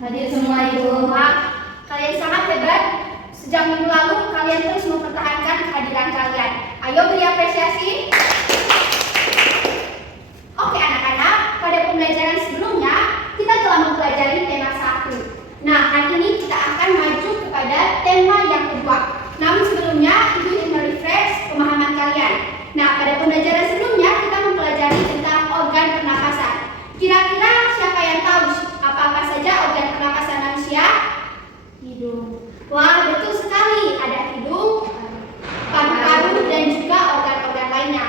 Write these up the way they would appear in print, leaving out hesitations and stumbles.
Hadir semua Ibu. Kalian sangat hebat. Sejak minggu lalu kalian terus mempertahankan kehadiran kalian. Ayo beri apresiasi. Oke anak-anak, pada pembelajaran sebelumnya kita telah mempelajari tema 1. Nah, hari ini kita akan maju kepada tema yang kedua. Namun sebelumnya Ibu ingin merefresh pemahaman kalian. Nah, pada pembelajaran sebelumnya kita mempelajari tentang organ pernapasan. Kira-kira siapa yang tahu apa saja organ pernapasan manusia? Hidung. Wah, betul sekali. Ada hidung, paru-paru, dan juga organ-organ lainnya.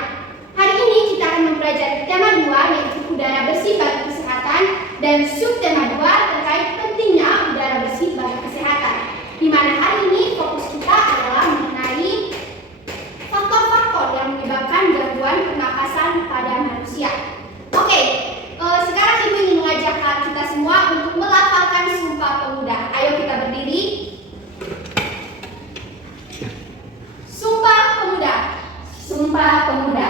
Hari ini kita akan mempelajari tema 2 yaitu udara bersih bagi kesehatan dan subtema 2 terkait pentingnya udara bersih bagi kesehatan. Di mana hari ini fokus kita adalah mengenai faktor-faktor yang menyebabkan gangguan pernapasan pada manusia. Oke, sekarang Ibu ingin mengajak kita semua untuk melafalkan Sumpah Pemuda. Ayo kita berdiri. Sumpah Pemuda. Sumpah Pemuda.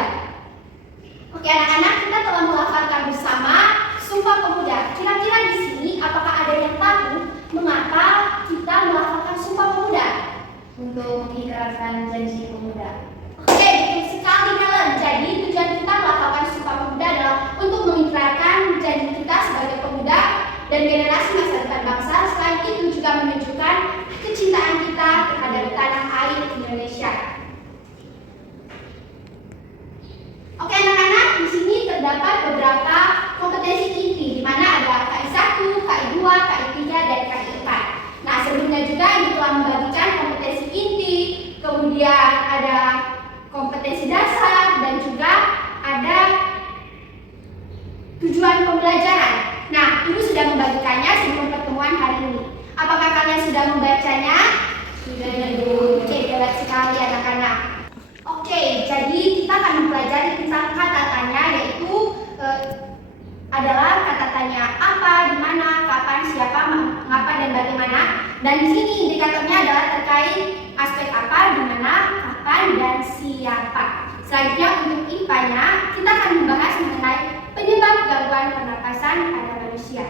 Oke anak-anak, kita telah melafalkan bersama Sumpah Pemuda. Kira-kira di sini apakah ada yang tahu mengapa kita melafalkan Sumpah Pemuda? Untuk mengikrarkan janji pemuda. Oke, betul sekali Helen. Jadi tujuan kita melafalkan Sumpah Pemuda adalah untuk mengikrarkan janji kita sebagai pemuda dan generasi masa depan bangsa. Selain itu juga menunjukkan kecintaan kita terhadap tanah air Indonesia. Oke anak-anak, di sini terdapat beberapa kompetensi inti di mana ada KI 1, KI 2, KI 3, dan KI 4. Nah, sebelumnya juga Ibu telah membagikan kompetensi inti, kemudian ada kompetensi dasar, dan juga ada tujuan pembelajaran. Nah, Ibu sudah membagikannya sebelum pertemuan hari ini. Apakah kalian sudah membacanya? Sudah, Ibu. Oke, hebat sekali anak-anak. Oke, jadi kita akan mempelajari tentang kata tanya, yaitu adalah kata tanya apa, di mana, kapan, siapa, mengapa, dan bagaimana. Dan di sini indikatornya adalah terkait aspek apa, di mana, kapan, dan siapa. Selanjutnya untuk IPA-nya, kita akan membahas mengenai penyebab gangguan pernapasan pada manusia.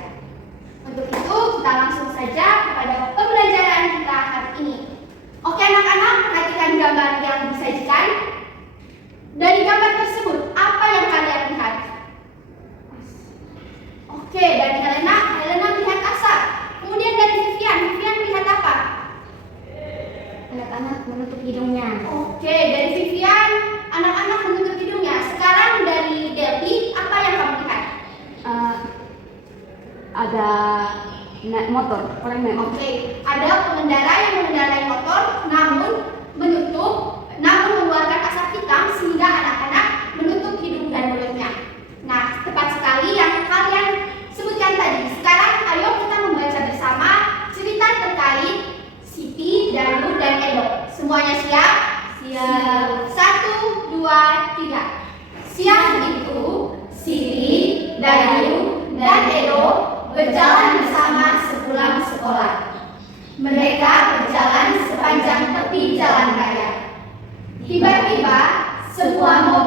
Untuk itu, kita langsung saja kepada pembelajaran kita hari ini. Oke anak-anak, perhatikan gambar yang disajikan. Dari gambar tersebut, apa yang kalian lihat? Oke, dari Helena melihat asap. Kemudian dari Vivian melihat apa? Anak-anak menutup hidungnya. Oke, dari Vivian, anak-anak menutup hidungnya. Sekarang dari Debbie, apa yang kamu lihat? Ada motor, orang naik motor. Oke, ada pengendara yang mengendarai motor namun mengeluarkan asap hitam sehingga anak-anak menutup hidung dan mulutnya. Nah, tepat sekali yang kalian sebutkan tadi. Sekarang ayo kita membaca bersama cerita terkait Siti, Dayu, dan Edo. Semuanya siap? Siap. 1, 2, 3. Siang itu Siti, Dayu, dan Edo berjalan bersama sepulang sekolah. Mereka berjalan sepanjang tepi jalan raya. Tiba-tiba sebuah mobil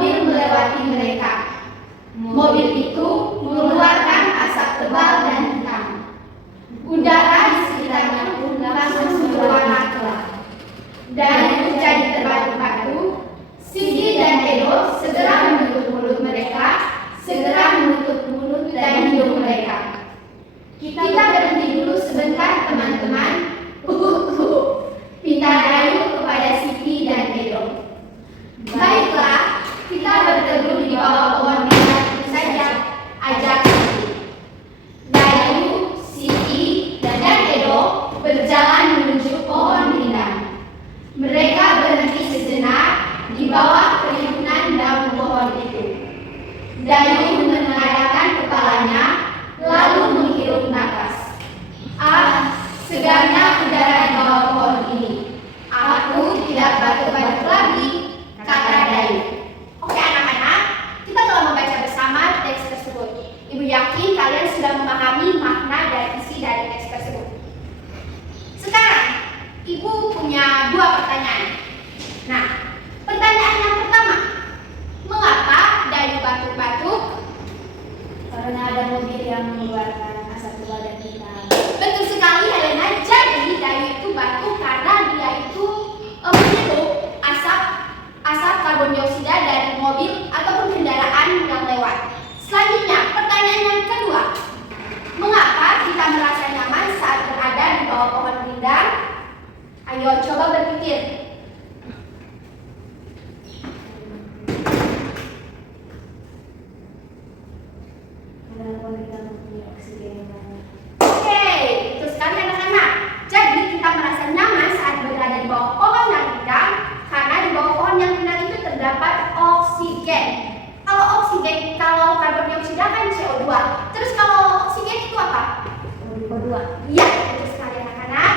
Iya, betul sekali anak-anak.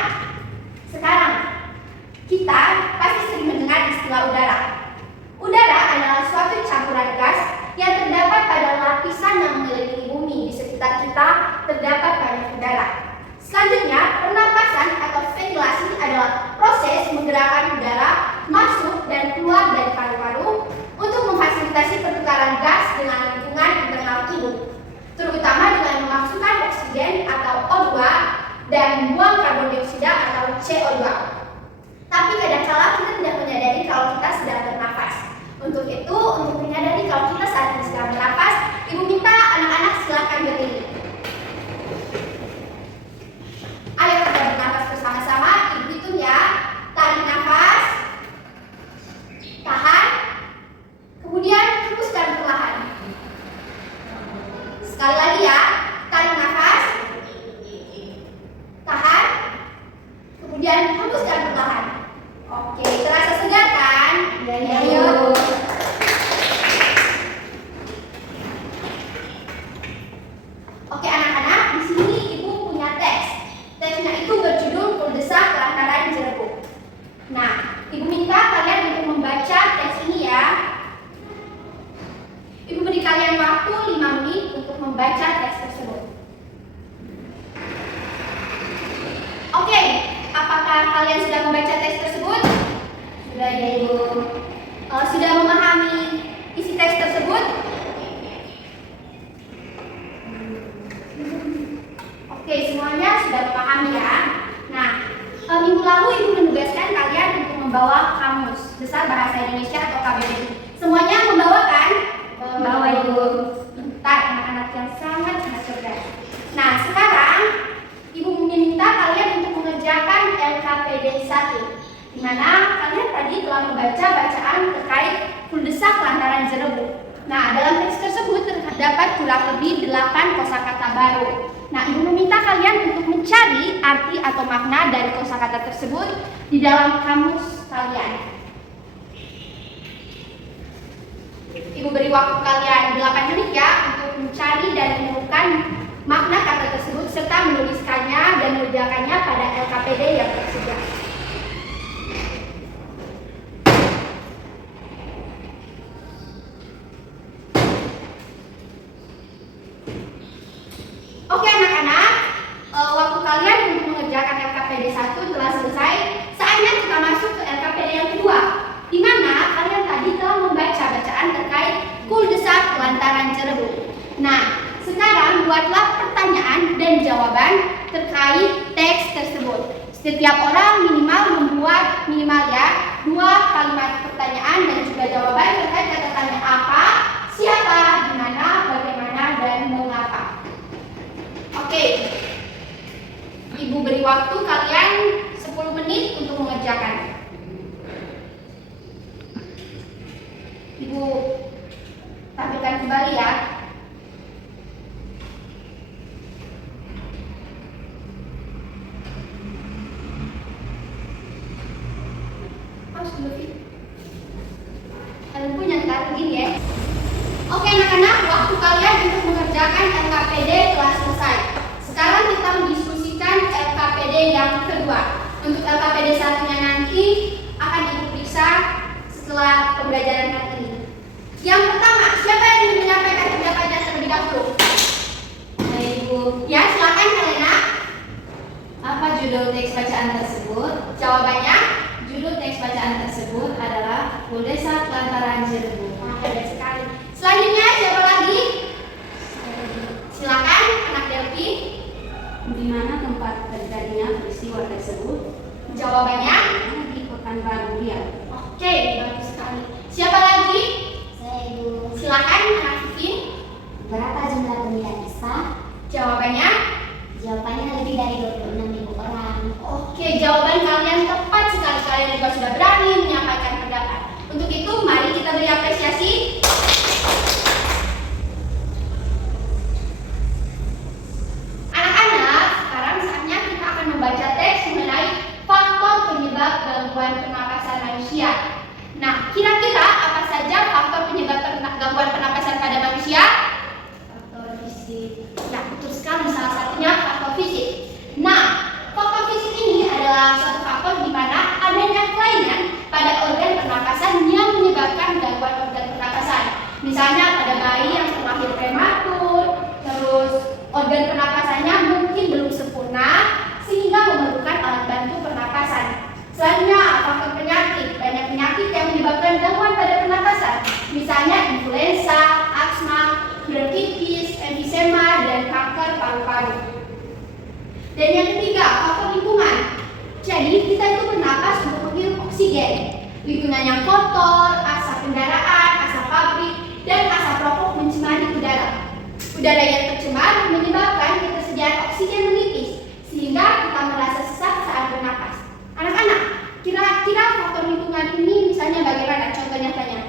Sekarang, kita pasti sering mendengar istilah udara. Udara adalah suatu campuran gas yang terdapat pada lapisan yang mengelilingi bumi. Di sekitar kita terdapat banyak udara. Selanjutnya, pernapasan atau ventilasi adalah proses menggerakkan udara masuk dan keluar dari paru-paru untuk memfasilitasi pertukaran gas dengan lingkungan internal tubuh, terutama dengan memasukkan oksigen atau O2 dan buang karbon dioksida atau CO2. Tapi kadang-kala kita tidak menyadari kalau kita sedang bernafas. Untuk itu, untuk menyadari kalau kita saat ini sedang bernafas, Ibu minta anak-anak silakan berdiri. Ayo kita bernafas bersama-sama. Ibu hitung ya. Tarik nafas, tahan, kemudian hembuskan perlahan. Sekali lagi ya. Tarik nafas, tahan, kemudian hembuskan perlahan. Oke, terasa segar kan? Ya, Ayo. Oke anak-anak, di sini Ibu punya teks. Teksnya itu berjudul Kuldesak Lantaran Jerebuk. Nah, Ibu minta kalian untuk membaca teks ini ya. Ibu beri kalian waktu 5 menit untuk membaca teks tersebut. Oke, apakah kalian sudah membaca teks tersebut? Sudah ya Ibu. Sudah memahami isi teks tersebut? Oke, semuanya sudah memahami ya. Nah, minggu lalu Ibu menugaskan kalian untuk membawa kamus besar bahasa Indonesia atau KBBI. Semuanya membawa kan? Membawa, Ibu. Pintar, anak-anak yang sangat cerdas. Nah, sekarang Ibu meminta kalian untuk mengerjakan LKPD 1, di mana kalian tadi telah membaca bacaan terkait kuldesak lantaran jerebuk. Nah, dalam teks tersebut terdapat kurang lebih 8 kosakata baru. Nah, Ibu meminta kalian untuk mencari arti atau makna dari kosakata tersebut di dalam kamus kalian. Ibu beri waktu kalian 8 menit ya untuk mencari dan menemukan makna kata tersebut serta menuliskannya dan mengerjakannya pada LKPD yang tersedia. Oke anak-anak, waktu kalian untuk mengerjakan LKPD 1 telah selesai. Saatnya kita masuk ke LKPD yang kedua, di mana kalian tadi telah membaca bacaan terkait kuldesak lantaran jerebuk. Nah, sekarang buatlah pertanyaan dan jawaban terkait teks tersebut. Setiap orang minimal membuat ya 2 kalimat pertanyaan dan juga jawaban terkait kata tanya apa, siapa, di mana, bagaimana, dan mengapa. Oke, Ibu beri waktu kalian 10 menit untuk mengerjakan. Ibu tampilkan kembali ya. Harus dulu sih. Kalian punya ntar begini ya. Oke anak-anak, waktu kalian untuk mengerjakan LKPD telah selesai. Sekarang kita mendiskusikan LKPD yang kedua. Untuk LKPD satunya nanti akan diperiksa setelah pembelajaran hari ini. Yang pertama, siapa yang ingin menyampaikan pendapatnya terlebih dahulu? Baik Ibu. Ya, silakan Helena. Apa judul teks bacaan tersebut? Jawabannya? Judul teks bacaan tersebut adalah Kuldesak Lantaran Jerebuk. Wah, hebat sekali. Selanjutnya siapa lagi? Silakan anak Delvi. Di mana tempat terjadinya peristiwa tersebut? Jawabannya? Di Pekanbaru Riau. Oke, bagus sekali. Siapa lagi? Saya Ibu. Silakan anak Vivi. Berapa jumlah pemilihan ISPA? Jawabannya? Jawabannya lebih dari 26.000 orang. Oke, jawaban kalian tepat sekali. Kalian juga sudah berani menyampaikan pendapat. Untuk itu, mari kita beri apresiasi. Anak-anak, sekarang saatnya kita akan membaca teks mengenai faktor penyebab gangguan pernapasan manusia. Nah, kira-kira apa saja faktor penyebab gangguan pernapasan pada manusia? Faktor fisik. Ya, betul sekali. Salah satunya faktor fisik. Nah, Dan yang ketiga, faktor lingkungan. Jadi kita itu bernapas untuk menghirup oksigen. Lingkungan yang kotor, asap kendaraan, asap pabrik, dan asap rokok mencemari udara. Udara yang tercemar menyebabkan ketersediaan oksigen menipis, sehingga kita merasa sesak saat bernapas. Anak-anak, kira-kira faktor lingkungan ini misalnya bagaimana? Contoh nyatanya.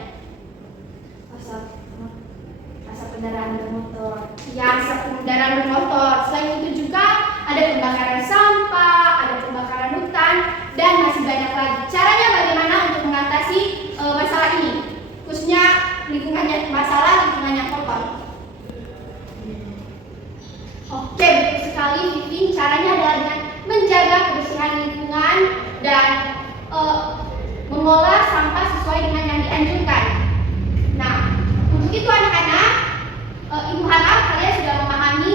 Asap kendaraan bermotor. Ya, asap kendaraan bermotor. Selain itu juga ada pembakaran sampah, ada pembakaran hutan, dan masih banyak lagi. Caranya bagaimana untuk mengatasi masalah ini? Khususnya masalah lingkungan yang kotor. Oke, betul sekali, Vivin. Caranya adalah dengan menjaga kebersihan lingkungan dan mengolah sampah sesuai dengan yang dianjurkan. Nah, untuk itu anak-anak, Ibu harap kalian sudah memahami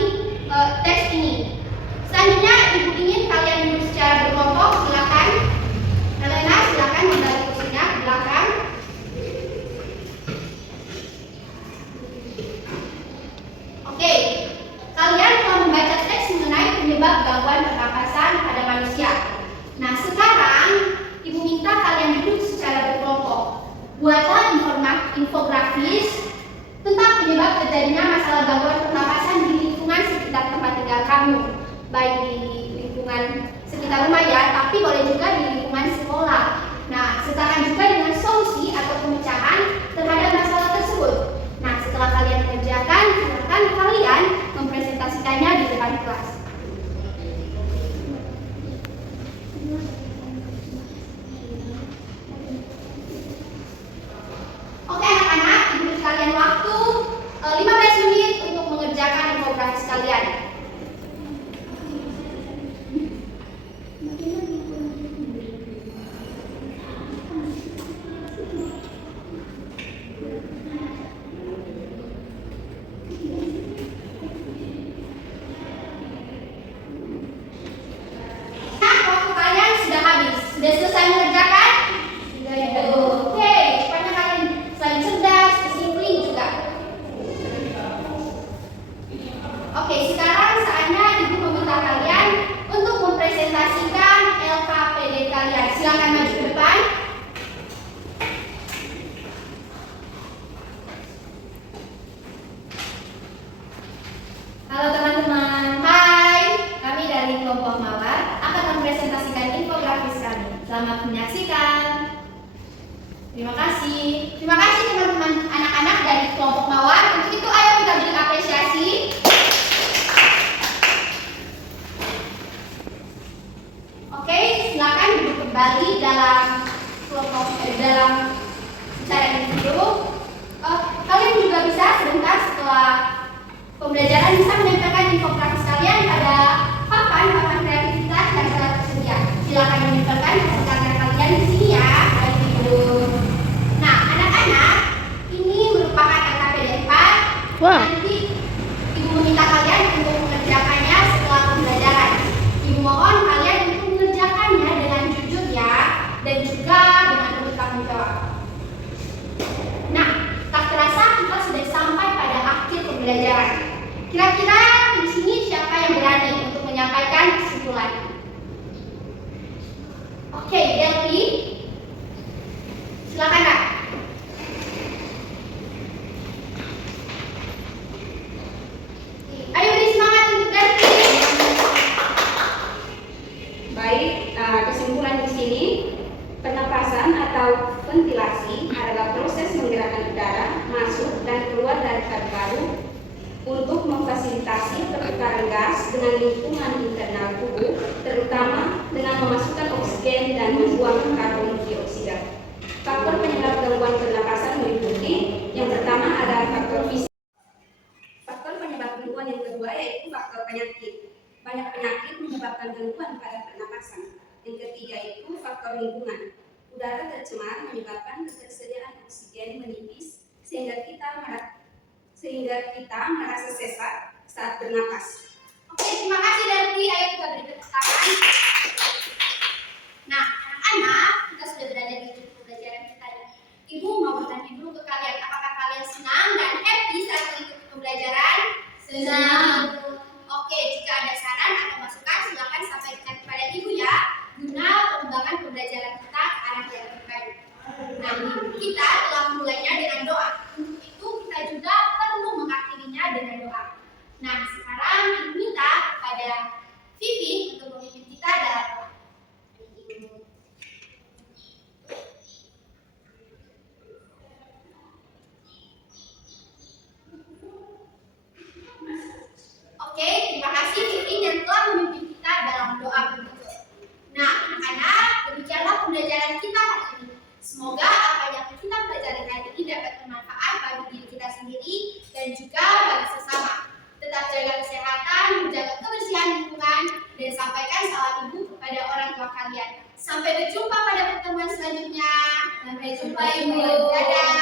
teks ini. Selanjutnya, Ibu ingin kalian duduk secara berkelompok. Silakan. Helena, silakan membalik kursinya ke belakang. Oke, kalian telah membaca teks mengenai penyebab gangguan pernapasan pada manusia. Nah, sekarang Ibu minta kalian duduk secara berkelompok. Buatlah infografis tentang penyebab terjadinya masalah gangguan pernapasan di lingkungan sekitar tempat tinggal kamu, baik di lingkungan sekitar rumah ya, tapi boleh juga di lingkungan sekolah. Nah, sertakan juga dengan solusi atau pemecahan terhadap masalah tersebut. Nah, setelah kalian kerjakan, silakan kalian mempresentasikannya di depan kelas. Oke anak-anak, Ibu beri kalian waktu 15 menit untuk mengerjakan infografis kalian. Nah, waktu kalian sudah habis. Sudah selesai mengerjakan? Sudah ya. Oke, supaya kalian selain cerdas, disiplin juga. Oke, sekarang saatnya Ibu meminta kalian untuk mempresentasikan LKPD kalian. Silakan maju ke depan. Halo teman-teman. Hai. Kami dari kelompok Mawar akan mempresentasikan infografis kami. Selamat menyaksikan. Terima kasih. Terima kasih teman-teman anak-anak dari kelompok Mawar. Untuk itu ayo kita beri apresiasi. Oke, silakan duduk kembali dalam kelompok dalam secara individu. Kalian juga bisa sebentar setelah pembelajaran bisa menempelkan infografis kalian pada papan kreativitas yang telah tersedia. Silakan menempelkan hasil karya kalian di sini ya. Baik, Ibu. Nah, anak-anak, ini merupakan LKPD 4. Nanti Ibu meminta kalian untuk mengerjakannya setelah pembelajaran. Ibu mohon kalian untuk mengerjakannya dengan jujur ya, dan juga dengan bertanggung jawab. Nah, tak terasa kita sudah sampai pada akhir pembelajaran. Kira-kira di sini siapa yang berani untuk menyampaikan kesimpulan? Oke, Delphi. Silakan, Kak. Ayo beri semangat untuk Delphi. Baik, kesimpulan di sini, pernapasan atau ventilasi adalah proses menggerakkan udara masuk dan keluar dari paru-paru untuk memfasilitasi pertukaran gas dengan lingkungan internal tubuh, terutama dengan memasukkan oksigen dan membuang karbon dioksida. Faktor penyebab gangguan pernapasan meliputi yang pertama adalah faktor fisik. Faktor penyebab gangguan yang kedua yaitu faktor penyakit. Banyak penyakit menyebabkan gangguan pada pernapasan. Yang ketiga itu faktor lingkungan. Udara tercemar menyebabkan ketersediaan oksigen menipis sehingga kita merasa sesak saat bernapas. Oke, terima kasih Delphi. Ayo kita beri tepuk tangan. Nah, anak-anak, kita sudah berada di ujung pembelajaran kita. Ibu mau bertanya dulu ke kalian, apakah kalian senang dan happy saat mengikuti pembelajaran? Senang. Oke, jika ada saran atau masukan, silakan Sampai berjumpa pada pertemuan selanjutnya. Sampai jumpa Ibu. Ibu. Dadah.